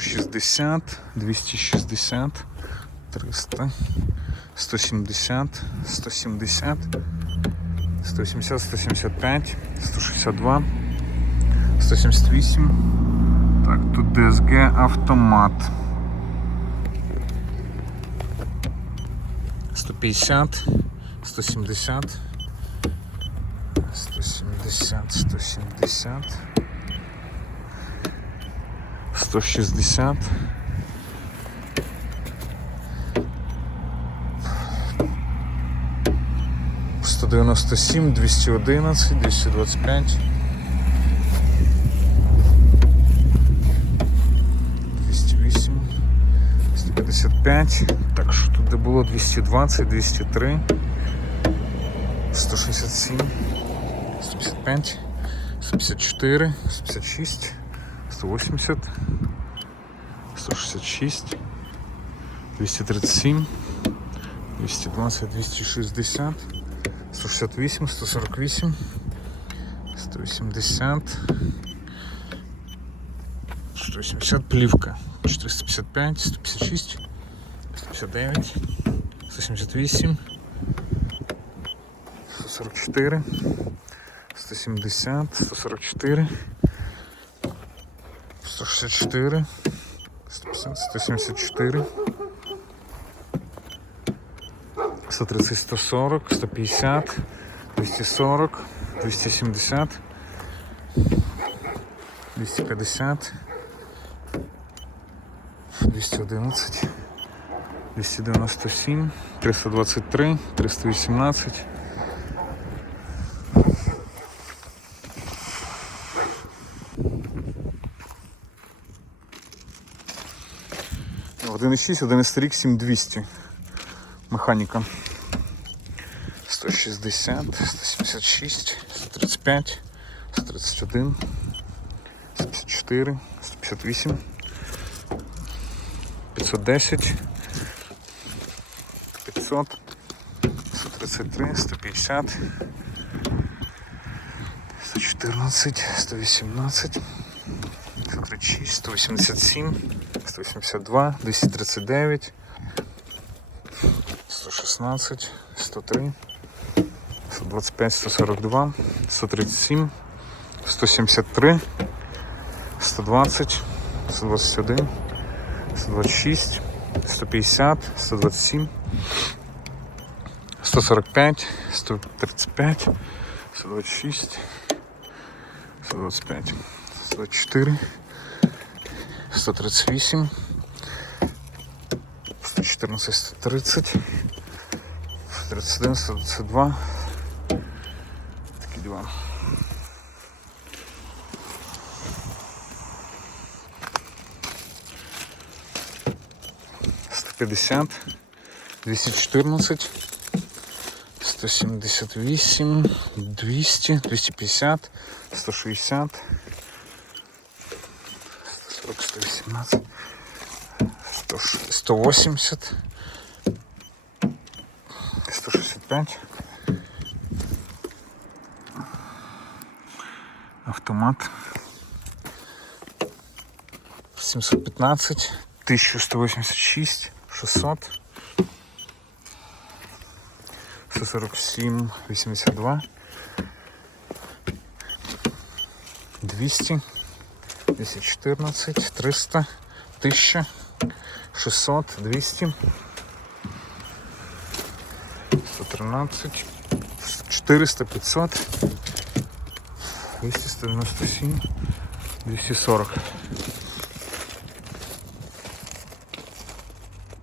160, 260, 300, 170, 170, 170, 175, 162, 178. Так, тут ДСГ автомат. 150, 170, 170, 170, 160. Сто девяносто сім, двісті одинадцять, двісті двадцять п'ять. 208, 155. Так, що тут де було 220, 203, 167, 155, 154, 156, 180, 166, 237, 220, 260, 168, 148, 180, 180 плівка. 455, 156, 159, 178, 144, 170, 144, 164, 150, 174, 130, 140, 150, 240, 270, 250, 211, 297, 323, 318. 1.6, 11 рік 7200. Механіка. 160, 176, 135, 131, 154, 158. 510, 500, 133, 150, 114, 118, 136, 187, 182, 239, 116, 103, 125, 142, 137, 173, 120, 121, 126, 150, 127, 145, 135, 126, 125, 124, 138, 114, 130, 131, 122. Такі диван. П'ятдесят, 214, 178, 200, 250, 160 восемьдесят, сто шістдесят п'ять. Автомат. 715, 1186, 600, 147, 82, 200, 214, 300, 1000, 600, 200, 113, 400, 500, 297, 240.